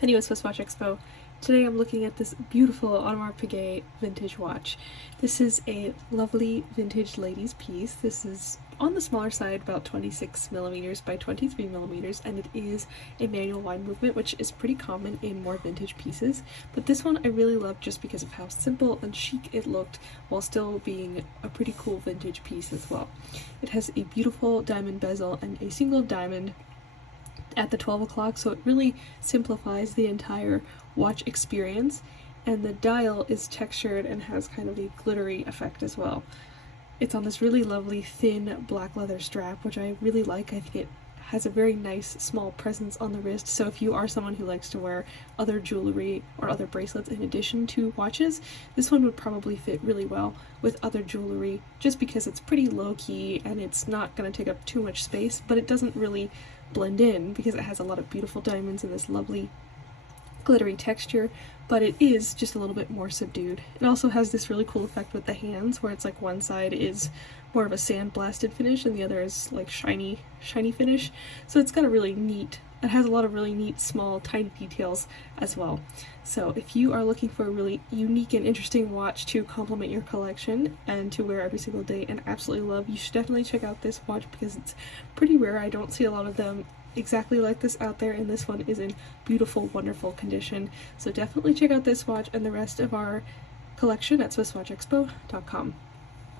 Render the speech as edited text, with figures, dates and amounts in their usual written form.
Video SwissWatchExpo. Today I'm looking at this beautiful Audemars Piguet vintage watch. This is a lovely vintage ladies piece. This is on the smaller side, about 26 millimeters by 23 millimeters, and it is a manual wind movement, which is pretty common in more vintage pieces. But this one I really love just because of how simple and chic it looked while still being a pretty cool vintage piece as well. It has a beautiful diamond bezel and a single diamond at the 12 o'clock, so it really simplifies the entire watch experience, and the dial is textured and has kind of a glittery effect as well. It's on this really lovely thin black leather strap, which I really like. I think it has a very nice small presence on the wrist, so if you are someone who likes to wear other jewelry or other bracelets in addition to watches, this one would probably fit really well with other jewelry, just because it's pretty low-key and it's not going to take up too much space, but it doesn't really blend in because it has a lot of beautiful diamonds and this lovely glittery texture, but it is just a little bit more subdued. It also has this really cool effect with the hands where it's like one side is more of a sand-blasted finish and the other is like shiny finish, so it's got a really neat, it has a lot of really neat small tiny details as well. So if you are looking for a really unique and interesting watch to complement your collection and to wear every single day and absolutely love, you should definitely check out this watch because it's pretty rare. I don't see a lot of them exactly like this out there, and this one is in beautiful, wonderful condition. So definitely check out this watch and the rest of our collection at SwissWatchExpo.com.